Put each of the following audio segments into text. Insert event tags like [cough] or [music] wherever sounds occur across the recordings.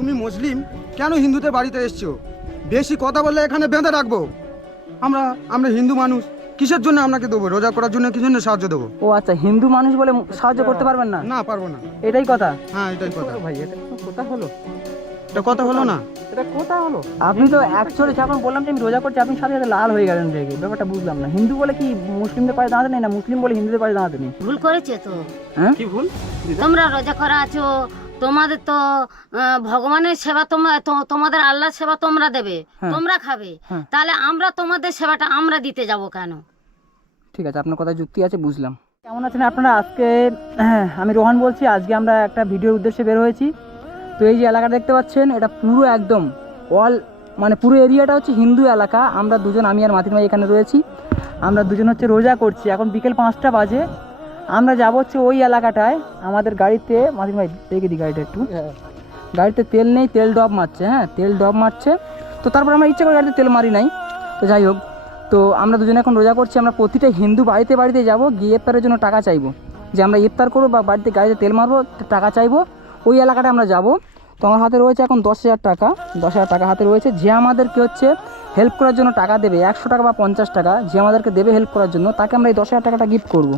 তুমি মুসলিম কেন হিন্দুদের বাড়িতে এসছো? বেশি কথা বললে এখানে বেঁধে রাখব। আমরা আমরা হিন্দু মানুষ কিসের জন্য আপনাকে দেবো? রোজা করার জন্য কি জন্য সাহায্য দেবো? ও আচ্ছা হিন্দু মানুষ বলে সাহায্য করতে পারবেন না? না পারব না। এটাই কথা? হ্যাঁ এটাই কথা। ভাই এটা কোথা হলো। এটা কথা হলো না? এটা কোথা হলো। আপনি তো অ্যাকচুয়ালি যখন বললাম যে আমি রোজা করছি আপনি সাথে সাথে লাল হয়ে গেলেন রেগে ব্যাপারটা বুঝলাম না। হিন্দু বলে কি মুসলিমদের পায়ে দাঁড়াতে নেই না? মুসলিম বলে হিন্দুদের পায়ে দাঁড়াতে নেই? ভুল করেছে তো? হ্যাঁ? কি ভুল? তোমরা রোজা করা আছো তোমাদের তো ভগবানের সেবা তোমরা তো- তোমাদের আল্লাহর সেবা তোমরা দেবে হ্যাঁ। তোমরা খাবে। হ্যাঁ। তাহলে আমরা তোমাদের সেবাটা আমরা দিতে যাব কেন? ঠিক আছে আপনার কথা যুক্তি আছে বুঝলাম। কেমন আছেন আপনারা? আজকে হ্যাঁ আমি রোহান বলছি আজকে আমরা একটা ভিডিওর উদ্দেশ্যে বের হয়েছি। তো এই যে এলাকাটা দেখতে পাচ্ছেন এটা পুরো একদম অল মানে পুরো এরিয়াটা হচ্ছে হিন্দু এলাকা। আমরা দুজন আমি আর মাতির ভাই এখানে রয়েছি। আমরা দুজন হচ্ছে রোজা করছি। এখন বিকেল পাঁচটা বাজে। আমরা যাব হচ্ছে ওই এলাকাটায় আমাদের গাড়িতে মাতির ভাই দেখে দিই গাড়িটা একটু। গাড়িতে তেল নেই তেল ডব মারছে হ্যাঁ তেল ডব মারছে। তো তারপর আমরা ইচ্ছে করে গাড়িতে তেল মারি নাই। তো যাই হোক তো আমরা দুজনে এখন রোজা করছি আমরা প্রতিটা হিন্দু বাড়িতে বাড়িতে যাব গিয়ে ইফতারের জন্য টাকা চাইব। যে আমরা ইফতার করব বা বাড়িতে গাড়িতে তেল মারবো টাকা চাইব ওই এলাকাটা আমরা যাব। তো আমার হাতে রয়েছে এখন দশ হাজার টাকা দশ হাজার টাকা হাতে রয়েছে। যে আমাদেরকে হচ্ছে হেল্প করার জন্য টাকা দেবে একশো টাকা বা পঞ্চাশ টাকা যে আমাদেরকে দেবে হেল্প করার জন্য তাকে আমরা এই দশ হাজার টাকাটা গিফট করব।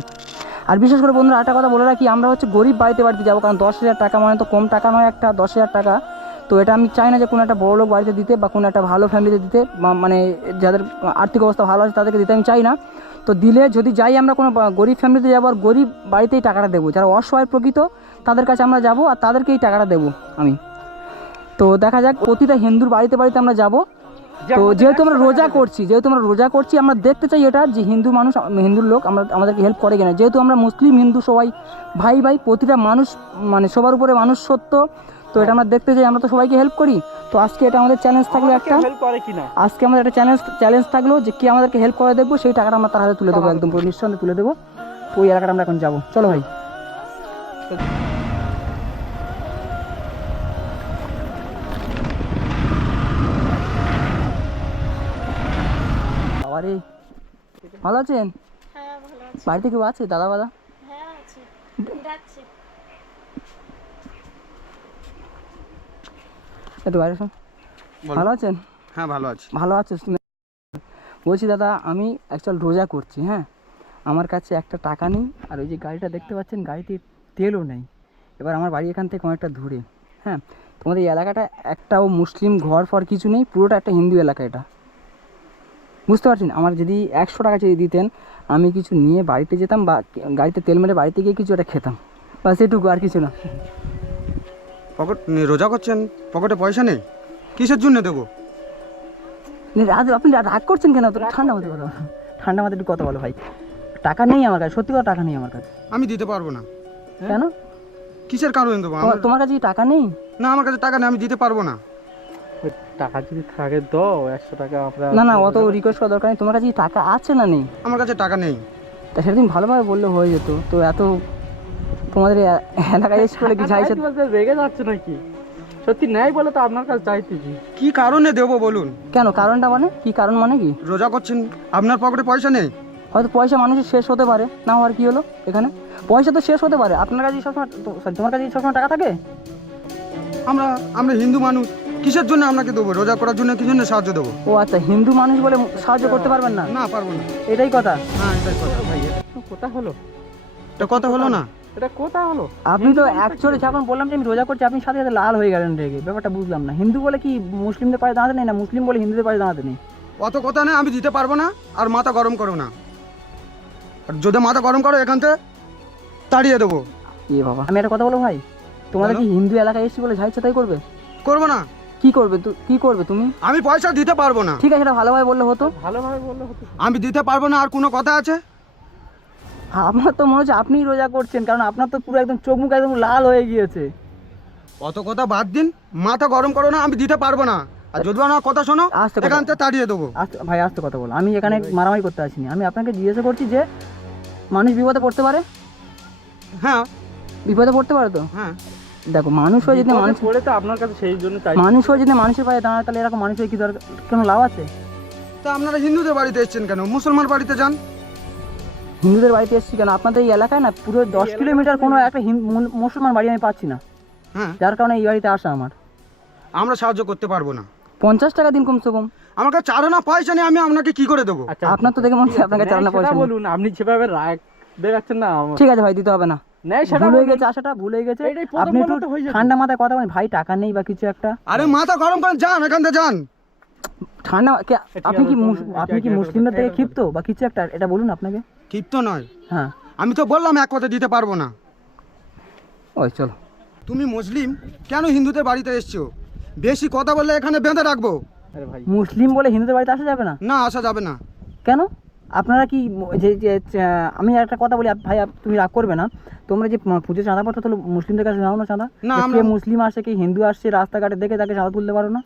আর বিশেষ করে বন্ধুরা একটা কথা বলে রাখি, আমরা হচ্ছে গরিব বাড়িতে বাড়িতে যাব, কারণ দশ হাজার টাকা মানে তো কম টাকা নয় একটা, দশ হাজার টাকা। তো এটা আমি চাই না যে কোনো একটা বড় লোক বাড়িতে দিতে বা কোনো একটা ভালো ফ্যামিলিতে দিতে মানে যাদের আর্থিক অবস্থা ভালো আছে তাদেরকে দিতে আমি চাই না। তো দিলে যদি যাই আমরা কোনো গরিব ফ্যামিলিতে যাব আর গরিব বাড়িতেই টাকাটা দেবো। যারা অসহায় প্রকৃত, তাদের কাছে আমরা যাব আর তাদেরকেই টাকাটা দেবো আমি। তো দেখা যাক, প্রতিটা হিন্দুর বাড়িতে বাড়িতে আমরা যাব। তো যেহেতু আমরা রোজা করছি যেহেতু আমরা রোজা করছি আমরা দেখতে চাই এটা যে হিন্দু মানুষ হিন্দুর লোক আমরা আমাদেরকে হেল্প করে কিনা। যেহেতু আমরা মুসলিম হিন্দু সবাই ভাই ভাই প্রতিটা মানুষ মানে সবার উপরে মানুষ সত্য তো এটা আমরা দেখতে চাই আমরা তো সবাইকে হেল্প করি। তো আজকে এটা আমাদের চ্যালেঞ্জ থাকল একটা। আজকে আমাদের একটা চ্যালেঞ্জ চ্যালেঞ্জ থাকল যে কি আমাদেরকে হেল্প করে দেখব সেই টাকাটা আমরা তার হাতে তুলে দেবো একদম পুরো নিঃসন্দেহে তুলে দেবো। তো ওই এলাকাটা আমরা এখন যাব। চলো ভাই। ভালো আছেন? হ্যাঁ ভালো আছি। বাড়িতে কেউ আছে? দাদা দাদা হ্যাঁ একটু বাইরে ভালো আছেন? হ্যাঁ ভালো আছি। ভালো আছো? বলছি দাদা আমি অ্যাকচুয়াল রোজা করছি হ্যাঁ? আমার কাছে একটা টাকা নেই আর ওই যে গাড়িটা দেখতে পাচ্ছেন গাড়িতে তেলও নেই। এবার আমার বাড়ি এখান থেকে অনেকটা দূরে হ্যাঁ? তোমাদের এই এলাকাটা একটাও মুসলিম ঘর ফর কিছু নেই পুরোটা একটা হিন্দু এলাকা এটা। বুঝতে পারছেন আমার যদি একশো টাকা যদি দিতেন আমি কিছু নিয়ে বাড়িতে যেতাম বা গাড়িতে তেল মেরে বাড়িতে গিয়ে কিছু একটা খেতাম। বাস এটুকু আর কিছু না। পকেট রোজা করছেন? পকেটে পয়সা নেই? কিসের জন্য দেবো? রাগ আপনি রাগ করছেন কেন? তো ঠান্ডা মতো কথা ঠান্ডা মতো একটু কথা বলো ভাই। টাকা নেই আমার কাছে সত্যি কথা টাকা নেই আমার কাছে। আমি দিতে পারব না। কেন? কিসের কারণে দেবো? তোমার- কাছে টাকা নেই? না আমার কাছে টাকা নেই আমি দিতে পারব না। টাকা যদি থাকে দাও একশো টাকা আমরা না না অত রিকোয়েস্ট করা দরকার নেই। তোমার কাছে কি টাকা আছে না নেই? আমার কাছে টাকা নেই। তা সেটা তুমি ভালোভাবে বললে হয়ে যেত। তো এত তোমাদের এলাকায় এসে বলে কি বলতে রেগে যাচ্ছে নাকি? সত্যি নেই বলে তো আপনার কাছে চাইতেছি। কি কারণে দেবো বলুন? কেন কারণটা মানে? কি কারণ মানে কি? রোজা করছেন আপনার পকেটে পয়সা নেই? হয়তো পয়সা মানুষের শেষ হতে পারে। না হওয়ার কি হলো এখানে? পয়সা তো শেষ হতে পারে। আপনার কাছে কি সবসময় তো- তোমার কাছে কি সবসময় টাকা থাকে? আমরা আমরা হিন্দু মানুষ। কিসের জন্য আপনাকে দেবো? রোজা করার জন্য কি জন্য সাহায্য দেবো? ও আচ্ছা হিন্দু মানুষ বলে সাহায্য করতে পারবেন না? না পারব না। এটাই কথা। হ্যাঁ এটাই কথা ভাই। কোথা হলো। এটা কথা হলো না? এটা কোথা হলো। আপনি তো অ্যাকচুয়ালি যখন বললাম যে আমি রোজা করছি আপনি সাথে সাথে লাল হয়ে গেলেন রেগে। ব্যাপারটা বুঝলাম না। হিন্দু বলে কি মুসলিমদের পায়ে দাঁড়াতে নেই না? মুসলিম বলে হিন্দুদের পায়ে দাঁড়াতে নেই। অত কথা নেই আমি দিতে পারব না আর মাথা গরম করো না। আর যদি মাথা গরম করো এখান থেকে তাড়িয়ে দেবো। এ বাবা। আমি একটা কথা বলো ভাই? তোমাদের কি হিন্দু এলাকায় এসেছি বলে ঝাইছে তাই করবে? করব না। কি করবে তু- কি করবে তুমি? আমি পয়সা দিতে পারব না। ঠিক আছে সেটা ভালোভাবে বললে হতো। ভালোভাবে বললে হতো। আমি দিতে পারব না আর কোনো কথা আছে? আমার তো মনে হচ্ছে আপনিই রোজা করছেন কারণ আপনার তো পুরো একদম চোখ মুখ একদম লাল হয়ে গিয়েছে। অত কথা বাদ দিন মাথা গরম করো না আমি দিতে পারব না। আর যদি আমার কথা শোনো আস্তে কথা। এখান থেকে তাড়িয়ে দেবো। আস্তে ভাই আস্তে কথা বলো। আমি এখানে মারামারি করতে আসিনি। আমি আপনাকে জিজ্ঞাসা করছি যে মানুষ বিপদে পড়তে পারে? হ্যাঁ। বিপদে পড়তে পারে তো? হ্যাঁ। দেখো মানুষ হয়ে যদি মানুষ পড়ে তো আপনার কাছে সেই জন্য চাই মানুষ হয়ে যদি মানুষের পায়ে দাঁড়ায় তাহলে এরকম মানুষ হয়ে কি দরকার? কোনো লাভ আছে? তো আপনারা হিন্দুদের বাড়িতে এসেছেন কেন? মুসলমান বাড়িতে যান। হিন্দুদের বাড়িতে এসেছি কেন? আপনাদের এই এলাকায় না পুরো দশ কিলোমিটার কোনো একটা মুসলমান বাড়ি আমি পাচ্ছি না। হ্যাঁ। যার কারণে এই বাড়িতে আসা আমার। আমরা সাহায্য করতে পারব না। পঞ্চাশ টাকা দিন কমসে কম। আমার কাছে চার আনা পয়সা নেই আমি আপনাকে কি করে দেবো? আচ্ছা আপনার তো দেখে মনে হচ্ছে আপনার কাছে চালানো পয়সা বলুন আপনি যেভাবে রাগ দেখাচ্ছেন না ঠিক আছে ভাই দিতে হবে না। নেয় সেটা ভুল গেছে আশাটা ভুল গেছে। আপনি একটু বললে তো হয়ে যেত। ঠান্ডা মাথায় কথা বলেন ভাই টাকা নেই বা কিছু একটা। আরে মাথা গরম করে যান এখান থেকে যান। ঠান্ডা আপনি কি আপনি কি মুসলিমদের থেকে ক্ষিপ্ত বা কিছু একটা? এটা বলুন আপনাকে। ক্ষিপ্ত নয়। হ্যাঁ। আমি তো বললাম এক কথা দিতে পারব না। ওই চলো। তুমি মুসলিম কেন হিন্দুদের বাড়িতে এসছো? বেশি কথা বললে এখানে বেঁধে রাখব। ভাই। মুসলিম বলে হিন্দুদের বাড়িতে আসা যাবে না? না আসা যাবে না। কেন? আপনারা কি যে আমি একটা কথা বলি ভাই তুমি রাগ করবে না। তোমরা যে পুজো চাঁদাপত্র তো মুসলিমদের কাছে নাও না চাঁদা? না, যে কে মুসলিম আসে কি হিন্দু আসছে রাস্তাঘাটে দেখে তাকে চাঁদা তুলতে পারো না?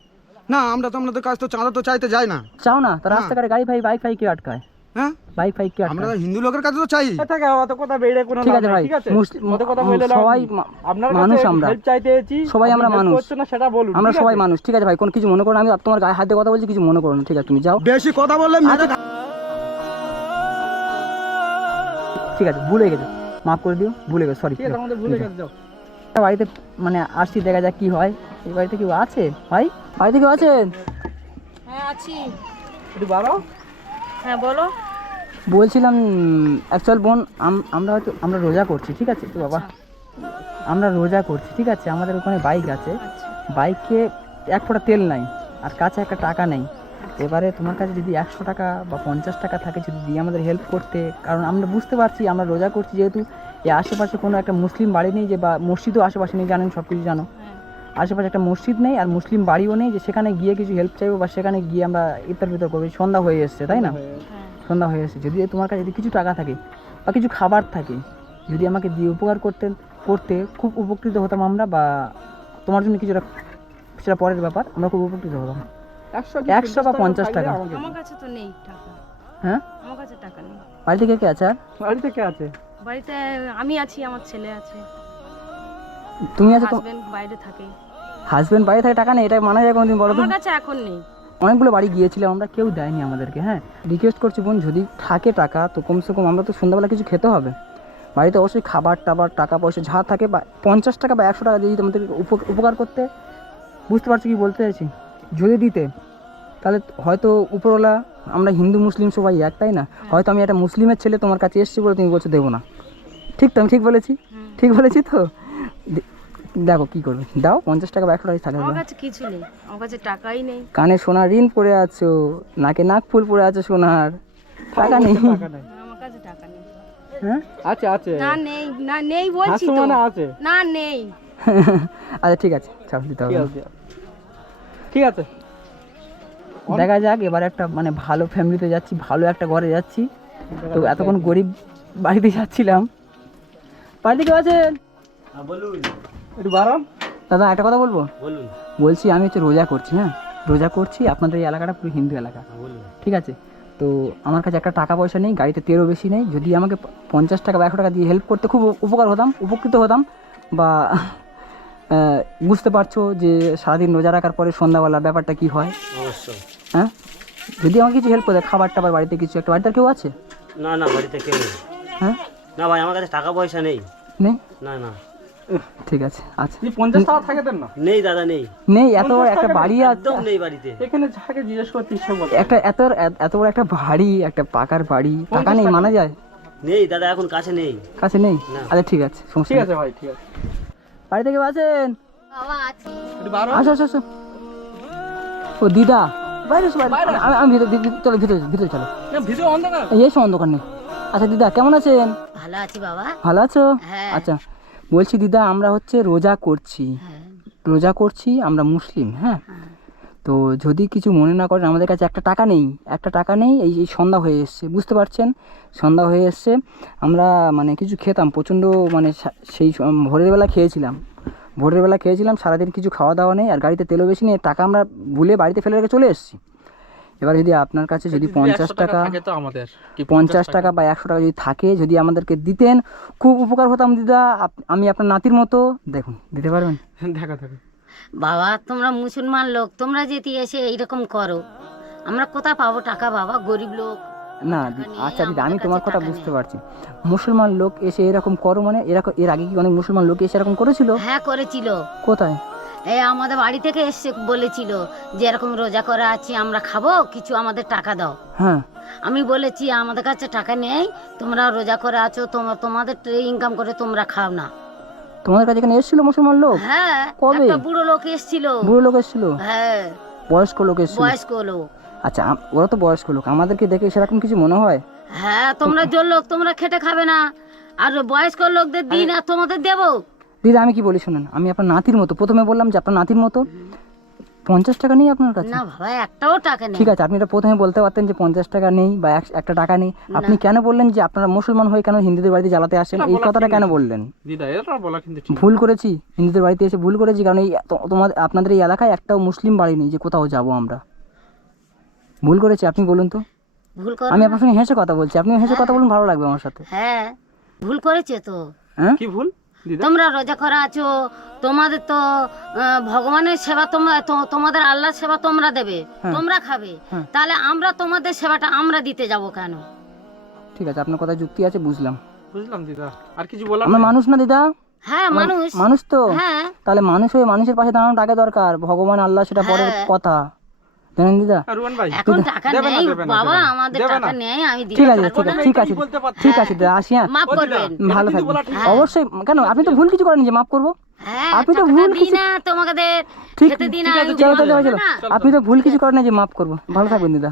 না আমরা তো আপনাদের কাছ তো চাঁদা তো চাইতে যাই না। চাও না? তা রাস্তাঘাটে গাড়ি ভাই বাইক ফাই কে আটকায়? হ্যাঁ? বাইক কে আমরা হিন্দু লোকের কাছে তো চাই। এ অত কথা বেড়ে কোনো ঠিক আছে ভাই, মুসলিম- অত কথা বলে সবাই আপনার মানুষ আমরা। হেল্প চাইতে এসেছি সবাই আমরা মানুষ। করছেন না সেটা বলুন আমরা সবাই মানুষ ঠিক আছে ভাই। কোনো কিছু মনে করো না, আমি তোমার গায়ে হাতে কথা বলছি কিছু মনে করো না ঠিক আছে? তুমি যাও। বেশি কথা বললে ঠিক আছে ভুলে গেছে। মাফ করে দিও ভুলে গেছে সরি বাড়িতে মানে আসছি দেখা যাক কি হয়। এই বাড়িতে কেউ আছে? ভাই? বাড়িতে কেউ আছেন? হ্যাঁ আছি। একটু বাড়াও। হ্যাঁ বলো। বলছিলাম অ্যাকচুয়াল বোন আম- আমরা হয়তো আমরা রোজা করছি ঠিক আছে? তো বাবা আমরা রোজা করছি ঠিক আছে? আমাদের ওখানে বাইক আছে। বাইকে এক ফোঁটা তেল নাই আর কাছে একটা টাকা নেই। এবারে তোমার কাছে যদি একশো টাকা বা পঞ্চাশ টাকা থাকে যদি দিয়ে আমাদের হেল্প করতে কারণ আমরা বুঝতে পারছি আমরা রোজা করছি যেহেতু এই আশেপাশে কোনো একটা মুসলিম বাড়ি নেই যে বা মসজিদও আশেপাশে নেই জানেন সব কিছু জানো আশেপাশে একটা মসজিদ নেই আর মুসলিম বাড়িও নেই যে সেখানে গিয়ে কিছু হেল্প চাইব বা সেখানে গিয়ে আমরা ইফতার ফিতর করব। সন্ধ্যা হয়ে এসছে তাই না? সন্ধ্যা হয়ে এসেছে। যদি তোমার কাছে যদি কিছু টাকা থাকে বা কিছু খাবার থাকে যদি আমাকে দিয়ে উপকার করতেন করতে খুব উপকৃত হতাম আমরা বা তোমার জন্য কিছুটা সেটা পরের ব্যাপার আমরা খুব উপকৃত হতাম। একশো বা পঞ্চাশ টাকা। আমার কাছে তো নেই টাকা। হ্যাঁ? আমার কাছে টাকা নেই। বাড়ি থেকে কে আছে আর? বাড়ি থেকে আছে? বাড়িতে আমি আছি আমার ছেলে আছে। তুমি আছো হাজবেন্ড বাইরে থাকে। হাজবেন্ড বাড়ি থেকে টাকা নেই এটা মানা যায় কোনোদিন বলো তো? আমার কাছে এখন নেই। অনেকগুলো বাড়ি গিয়েছিলাম আমরা কেউ দেয়নি আমাদেরকে হ্যাঁ? রিকোয়েস্ট করছি বোন যদি থাকে টাকা তো কমসে কম আমরা তো সন্ধ্যাবেলা কিছু খেতে হবে। বাড়িতে অবশ্যই খাবার টাবার টাকা পয়সা যা থাকে বা পঞ্চাশ টাকা বা একশো টাকা দিয়ে উপ- উপকার করতে বুঝতে পারছ কি বলতে চাইছি? যদি দিতে তাহলে হয়তো উপরওয়ালা আমরা হিন্দু মুসলিম সবাই এক তাই না? হয়তো আমি একটা মুসলিমের ছেলে তোমার কাছে এসেছি বলে তুমি বলছো দেবো না। ঠিক তো আমি ঠিক বলেছি? ঠিক বলেছি তো? দেখো কি করবে। দাও পঞ্চাশ টাকা বা একশো টাকা থাকে আমার কাছে কিছু নেই। আমার কাছে টাকাই নেই। কানে সোনার ঋণ পরে আছো নাকে নাক ফুল পরে আছো সোনার। টাকা নেই। টাকা নেই। আমার কাছে টাকা নেই। হ্যাঁ? আছে আছে। না নেই না নেই বলছি তো। মানে আছে। না নেই। [laughs] আচ্ছা ঠিক আছে। ছাড় দিতে হবে ঠিক আছে। দেখা যাক এবার একটা মানে ভালো ফ্যামিলিতে যাচ্ছি ভালো একটা ঘরে যাচ্ছি। তো এতক্ষণ গরিব বাড়িতে যাচ্ছিলাম। বাড়িতে কেউ আছেন একটু বাড়ান। দাদা একটা কথা বলব? বলছি আমি হচ্ছে রোজা করছি হ্যাঁ? রোজা করছি আপনাদের এই এলাকাটা পুরো হিন্দু এলাকা। ঠিক আছে? তো আমার কাছে একটা টাকা পয়সা নেই গাড়িতে তেলও বেশি নেই। যদি আমাকে পঞ্চাশ টাকা বা একশো টাকা দিয়ে হেল্প করতে খুব উপকার হতাম উপকৃত হতাম বা বুঝতে পারছ যে সারাদিন রোজা রাখার পরে সন্ধ্যাবেলা ব্যাপারটা কি হয়? অবশ্যই। হ্যাঁ? যদি আমাকে কিছু হেল্প করে খাবার টাবার বাড়িতে কিছু একটা বাড়িতে কেউ আছে? না না বাড়িতে কেউ নেই। হ্যাঁ? না ভাই আমার কাছে টাকা পয়সা নেই। নেই? না না। ঠিক আছে আচ্ছা। পঞ্চাশ টাকা থাকে দেন না? নেই দাদা নেই। নেই এত বড় একটা বাড়ি আছে। একদম নেই বাড়িতে। এখানে যাকে জিজ্ঞেস করতে একটা এত এত- এত বড় একটা বাড়ি একটা পাকার বাড়ি টাকা নেই মানা যায়? নেই দাদা এখন কাছে নেই। কাছে নেই? আচ্ছা ঠিক আছে সমস্যা ঠিক আছে ভাই ঠিক আছে। বাড়ি থেকে আছেন? বাবা আছি। একটু বাড়ান আসো আসো আসো। ও দিদা। বাইরে আমি- আমি ভিতরে চলো ভিতরে ভিতরে চলো। না অন্ধকার। এসো অন্ধকার নেই। আচ্ছা দিদা কেমন আছেন? ভালো আছি বাবা। ভালো আছো? হ্যাঁ। আচ্ছা বলছি দিদা আমরা হচ্ছে রোজা করছি। হ্যাঁ। রোজা করছি আমরা মুসলিম হ্যাঁ। তো যদি কিছু মনে না করেন আমাদের কাছে একটা টাকা নেই একটা টাকা নেই এই সন্ধ্যা হয়ে এসছে বুঝতে পারছেন? সন্ধ্যা হয়ে এসছে আমরা মানে কিছু খেতাম প্রচণ্ড মানে সেই ভোরের বেলা খেয়েছিলাম। ভোরের বেলা খেয়েছিলাম সারাদিন কিছু খাওয়া দাওয়া নেই আর গাড়িতে তেলও বেশি নেই টাকা আমরা ভুলে বাড়িতে ফেলে রেখে চলে এসেছি। এবার যদি আপনার কাছে যদি পঞ্চাশ টাকা আমাদের কি পঞ্চাশ টাকা? বা একশো টাকা যদি থাকে যদি আমাদেরকে দিতেন খুব উপকার হতাম দিদা আপ- আমি আপনার নাতির মতো দেখুন দিতে পারবেন? [laughs] দেখা থাকে বাবা তোমরা মুসলমান লোক তোমরা যেতে এসে এইরকম করো আমরা কোথা পাবো টাকা বাবা? গরিব লোক না আচ্ছা দিদা আমি তোমার কথা বুঝতে। পারছি। মুসলমান লোক এসে এরকম করো মানে এরকম এর আগে কি অনেক মুসলমান লোক এসে এরকম করেছিল? হ্যাঁ করেছিল। কোথায়? এই আমাদের বাড়ি থেকে এসে বলেছিল যে এরকম রোজা করে আছি আমরা খাব কিছু আমাদের টাকা দাও। হ্যাঁ। আমি বলেছি আমাদের কাছে টাকা নেই তোমরা রোজা করে আছো তোমার তোমাদের ইনকাম করে তোমরা খাও না। তোমাদের কাছে এখানে এসেছিল মুসলমান লোক? হ্যাঁ কবে? একটা বুড়ো লোক এসেছিল। বুড়ো লোক এসেছিল? হ্যাঁ। বয়স্ক লোক এসেছিল? বয়স্ক লোক। আচ্ছা ওরা তো বয়স্ক লোক আমাদেরকে দেখে সেরকম কিছু মনে হয়? হ্যাঁ তোমরা জোর লোক তোমরা খেটে খাবে না। আর বয়স্ক লোকদের দিন আর তোমাদের দেবো। দিদা আমি কি বলি শুনেন আমি আপনার নাতির মতো প্রথমে বললাম যে আপনার নাতির মতো। পঞ্চাশ টাকা নেই আপনার কাছে? না একটাও টাকা নেই। ঠিক আছে আপনি এটা প্রথমে বলতে পারতেন যে পঞ্চাশ টাকা নেই বা এক- একটা টাকা নেই। আপনি কেন বললেন যে আপনারা মুসলমান হয়ে কেন হিন্দুদের বাড়িতে জ্বালাতে আসেন? এই কথাটা কেন বললেন? দিদা এটা বলা কিন্তু ঠিক ভুল করেছি হিন্দুদের বাড়িতে এসে ভুল করেছি কারণ এই তোমাদের আপনাদের এই এলাকায় একটাও মুসলিম বাড়ি নেই যে কোথাও যাব আমরা। ভুল করেছি আপনি বলুন তো। ভুল আমি আপনার সঙ্গে হেসে কথা বলছি। আপনি হেসে কথা বলুন ভালো লাগবে আমার সাথে। হ্যাঁ ভুল করেছে তো। হ্যাঁ? কি ভুল? তোমরা রোজা করা আছো তোমাদের তো ভগবানের সেবা তোমরা তোমাদের আল্লাহর সেবা তোমরা দেবে তোমরা খাবে। হ্যাঁ। তাহলে আমরা তোমাদের সেবাটা আমরা দিতে যাব কেন? ঠিক আছে আপনার কথা যুক্তি আছে বুঝলাম। বুঝলাম দিদা। আর কিছু বলার আমরা মানুষ না দিদা? হ্যাঁ মানুষ। মানুষ তো। হ্যাঁ। তাহলে মানুষ হয়ে মানুষের পাশে দাঁড়ানোর আগে দরকার। ভগবান আল্লাহ সেটা পরের হ্যাঁ। কথা। জানেন দিদা? আর রুয়ান ভাই এখন টাকা নেই বাবা আমাদের টাকা নেই আমি দিতে ঠিক আছে ঠিক আছে ঠিক আছে বলতে পারছি। ঠিক আছে দিদা আসি হ্যাঁ। মাফ করবেন। ভালো থাকবেন। অবশ্যই কেন আপনি তো ভুল কিছু করেন যে মাফ করব? হ্যাঁ আপনি তো ভুল কিছু- তোমাদের খেতে দিই না ঠিক আছে, আমি চলো চলো চলো আপনি তো ভুল কিছু করেন না যে মাফ করব। ভালো থাকবেন দিদা।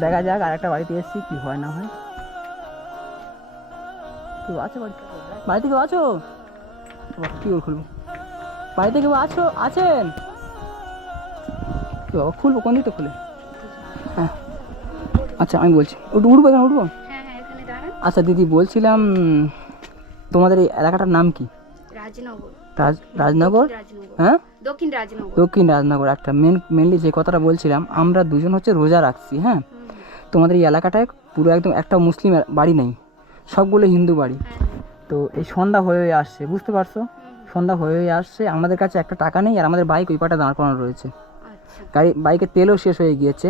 দেখা যাক আর একটা বাড়িতে এসেছি কি হয় না হয়। কেউ আছে বাড়িতে? বাড়িতে কেউ আছো? কি করে খুলবো। বাড়িতে কেউ আছো আছেন? বাবা খুলবো কোন দিকটা খুলে? হ্যাঁ। আচ্ছা আমি বলছি। উঠ- উঠবো এখানে উঠবো? হ্যাঁ হ্যাঁ আচ্ছা দিদি বলছিলাম তোমাদের এই এলাকাটার নাম কি? রাজনগর। রাজ রাজনগর? হ্যাঁ? দক্ষিণ রাজনগর। দক্ষিণ রাজনগর একটা মেন মেনলি যে কথাটা বলছিলাম আমরা দুজন হচ্ছে রোজা রাখছি হ্যাঁ? তোমাদের এই এলাকাটায় পুরো একদম একটা মুসলিম বাড়ি নেই সবগুলো হিন্দু বাড়ি। তো এই সন্ধ্যা হয়ে হয়ে আসছে বুঝতে পারছ? সন্ধ্যা হয়ে হয়ে আসছে আমাদের কাছে একটা টাকা নেই আর আমাদের বাইক ওই পাটা দাঁড় করানো রয়েছে। গাড়ি বাইকের তেলও শেষ হয়ে গিয়েছে।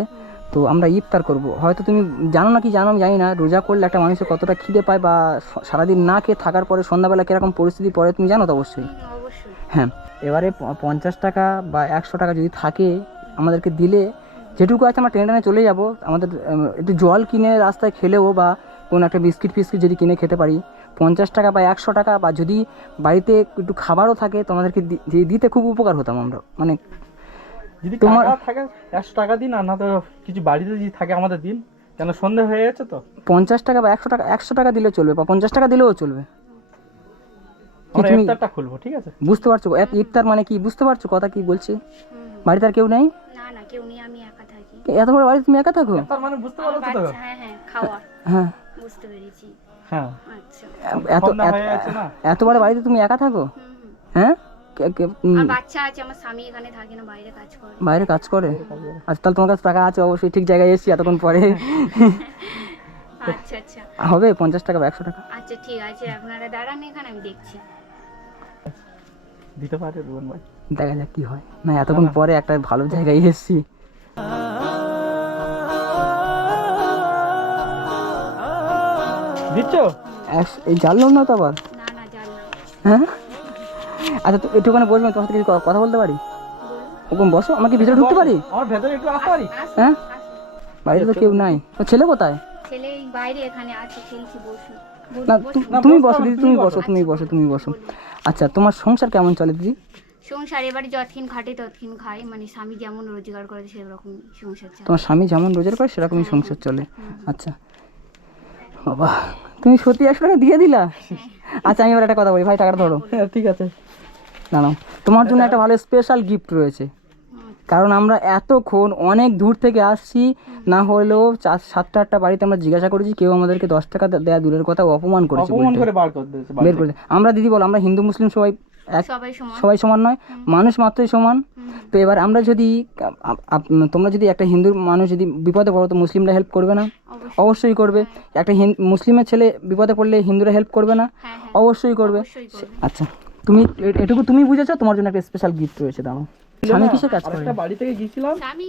তো আমরা ইফতার করব। হয়তো তুমি জানো না কি জানো আমি জানি না। রোজা করলে একটা মানুষের কতটা খিদে পায় বা সারাদিন না খেয়ে থাকার পরে সন্ধ্যাবেলা কীরকম পরিস্থিতি পড়ে তুমি জানো তো অবশ্যই? হ্যাঁ এবারে পঞ্চাশ টাকা বা একশো টাকা যদি থাকে আমাদেরকে দিলে যেটুকু আছে আমরা টেনে টেনে চলে যাব। আমাদের একটু জল কিনে রাস্তায় খেলেও বা কোনো একটা বিস্কিট ফিস্কিট যদি কিনে খেতে পারি পঞ্চাশ টাকা বা একশো টাকা বা যদি বাড়িতে একটু খাবারও থাকে তো আমাদেরকে দিতে খুব উপকার হতাম আমরা। মানে যদি তোমার- টাকা থাকে একশো টাকা দিন আর না তো কিছু বাড়িতে যদি থাকে আমাদের দিন কেন সন্ধে হয়ে গেছে তো? পঞ্চাশ টাকা বা একশো টাকা একশো টাকা দিলেও চলবে বা পঞ্চাশ টাকা দিলেও চলবে। আমরা ইফতারটা খুলবো ঠিক আছে? বুঝতে পারছ? এক ইফতার মানে কি? বুঝতে পারছ কথা কি বলছি? বাড়িতে আর কেউ নেই? না না কেউ নেই আমি একা থাকি। এত বড় বাড়িতে তুমি একা থাকো? ইফতার মানে বুঝতে পারছ তো? হ্যাঁ হ্যাঁ খাওয়া হ্যাঁ। বুঝতে পেরেছি। হ্যাঁ। আচ্ছা। এত এত- হয়ে এত বড় বাড়িতে তুমি একা থাকো? হ্যাঁ? আর বাচ্চা আছে আমার স্বামী এখানে থাকে না বাইরে কাজ করে। বাইরে কাজ করে? আচ্ছা তাহলে তোমার কাছে টাকা আছে অবশ্যই ঠিক জায়গায় এসেছি এতক্ষণ পরে। [laughs] আচ্ছা আচ্ছা। হবে পঞ্চাশ টাকা বা একশো টাকা? আচ্ছা ঠিক আছে আপনারা দাঁড়ান এখানে আমি দেখছি। দিতে পারে রুয়ান ভাই। দেখা যাক কি হয়। না এতক্ষণ পরে একটা ভালো জায়গায় এসেছি। দিচ্ছ? একশো- এই জানলাম না তো আবার? না না জান না হ্যাঁ? আচ্ছা তো একটুখানি বসবেন তোমার সাথে কিছু কথা বলতে পারি? ওরকম বসো আমাকে ভিতরে ঢুকতে পারি? আমার ভেতরে একটু আসতে পারি? হ্যাঁ। বাড়িতে তো কেউ নাই। তো ছেলে কোথায়? ছেলে বাইরে এখানে আছে খেলছি বসুন, না। তুমি বসো দিদি তুমি বসো। বসো তুমি বসো তুমি বসো। আচ্ছা তোমার সংসার কেমন চলে দিদি? সংসার এবারে যতক্ষণ খাটে ততক্ষণ খাই মানে স্বামী যেমন রোজগার করে সেরকম সংসার চালায় তোমার স্বামী যেমন রোজগার করে সেরকমই সংসার চলে। আচ্ছা। বাবা। তুমি সত্যি একশো টাকা দিয়ে দিলা? আচ্ছা আমি এবার একটা কথা বলি। ভাই টাকাটা ধরো। হ্যাঁ ঠিক আছে। দাঁড়াও। তোমার জন্য একটা ভালো স্পেশাল গিফট রয়েছে। কারণ আমরা এতক্ষণ অনেক দূর থেকে আসছি না হলেও চার সাতটা আটটা বাড়িতে আমরা জিজ্ঞাসা করেছি কেউ আমাদেরকে দশ টাকা দে- দেয়া দূরের কথা অপমান করেছে অপমান করে বার করে বের করে আমরা দিদি বল আমরা হিন্দু মুসলিম সবাই এক সবাই সমান। নয় মানুষ মাত্রই সমান। তো এবার আমরা যদি তোমরা যদি একটা হিন্দু মানুষ যদি বিপদে পড়ো তো মুসলিমরা হেল্প করবে না? অবশ্যই। করবে। একটা হিন- মুসলিমের ছেলে বিপদে পড়লে হিন্দুরা হেল্প করবে না? হ্যাঁ হ্যাঁ। অবশ্যই করবে। আচ্ছা তুমি এটুকু তুমি বুঝেছ? তোমার জন্য একটা স্পেশাল গিফট রয়েছে দাও স্বামী কিসে কাজ করে? বাড়ি থেকে গিয়েছিলাম। স্বামী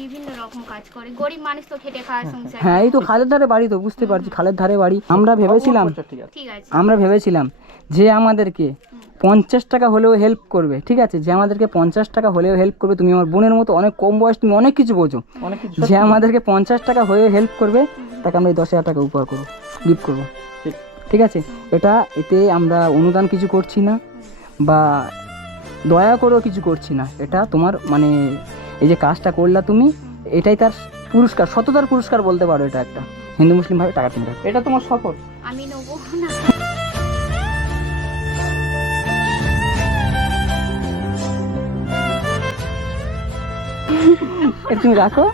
বিভিন্ন রকম কাজ করে। গরিব মানুষ তো খেটে খাওয়া সংসার। হ্যাঁ এই তো খালের ধারে বাড়ি তো বুঝতে পারছি খালের ধারে বাড়ি। আমরা ভেবেছিলাম আমরা ভেবেছিলাম যে আমাদেরকে পঞ্চাশ টাকা হলেও হেল্প করবে ঠিক আছে? যে আমাদেরকে পঞ্চাশ টাকা হলেও হেল্প করবে। তুমি আমার বোনের মতো অনেক কম বয়স তুমি অনেক কিছু বোঝো। যে আমাদেরকে পঞ্চাশ টাকা হয়ে হেল্প করবে তাকে আমরা এই দশ হাজার টাকা উপহার করব গিফট করব। ঠিক। আছে? এটা এতে আমরা অনুদান কিছু করছি না বা দয়া করেও কিছু করছি না। এটা তোমার মানে এই যে কাজটা করলা তুমি এটাই তার পুরস্কার সততার পুরস্কার বলতে পারো এটা একটা। হিন্দু মুসলিম ভাবে টাকা তুমি এটা তোমার সফল আমি নেব না। এটা তুমি রাখো।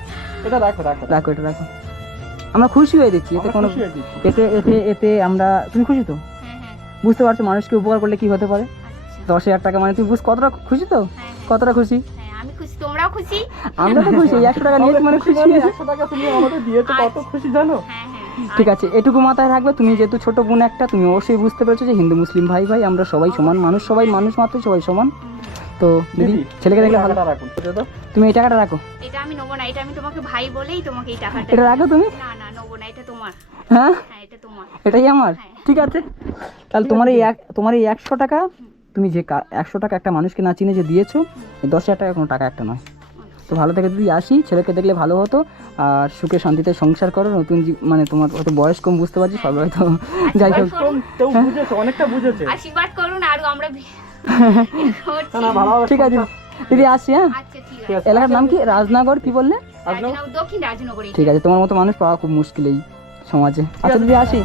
এটা রাখো রাখো। রাখো এটা রাখো। আমরা খুশি হয়ে দিচ্ছি এতে কোনো খুশি এতে এতে এতে আমরা তুমি খুশি তো? হ্যাঁ হ্যাঁ। বুঝতে পারছ মানুষকে উপকার করলে কি হতে পারে? দশ হাজার টাকা মানে তুমি বুঝ কতটা খুশি তো? হ্যাঁ। কতটা খুশি? হ্যাঁ আমি খুশি। তোমরাও খুশি? আমরা তো খুশি একশো টাকা নিয়েছি মানে খুশি একশো টাকা তুমি আমাদের দিয়েছ কত খুশি জানো? হ্যাঁ ঠিক আছে এটুকু মাথায় রাখবে তুমি যেহেতু ছোট বোন একটা তুমি অবশ্যই বুঝতে পেরেছ যে হিন্দু মুসলিম ভাই ভাই আমরা সবাই সমান মানুষ সবাই মানুষ মাত্র সবাই সমান। তো দিদি ছেলেকে দেখলে ভালো। তো? তুমি এই টাকাটা রাখো। এটা আমি নেব না এটা আমি তোমাকে ভাই বলেই তোমাকে এই টাকাটা এটা রাখো তুমি? না না নেব না এটা তোমার। হ্যাঁ? এটা তোমার। এটাই আমার। ঠিক আছে। তাহলে তোমার এই এক তোমার এই একশো টাকা তুমি যে কা- একশো টাকা একটা মানুষকে না চিনে যে দিয়েছ দশ হাজার টাকা কোনো টাকা একটা নয়। তো ভালো থেকে যদি আসি ছেলেকে দেখলে ভালো হতো আর সুখে শান্তিতে সংসার করো নতুন মানে তোমার হয়তো বয়স কম বুঝতে পারছি সবাই হয়তো যাই হোক। অনেকটা বুঝেছে। আশীর্বাদ করুন আরও আমরা ঠিক আছে। দিদি আসি হ্যাঁ? আচ্ছা ঠিক আছে। এলাকার নাম কি? রাজনগর কি বললে? দক্ষিণ রাজনগরে। ঠিক আছে তোমার মতো মানুষ পাওয়া খুব মুশকিল এই সমাজে। আচ্ছা দিদি আসি।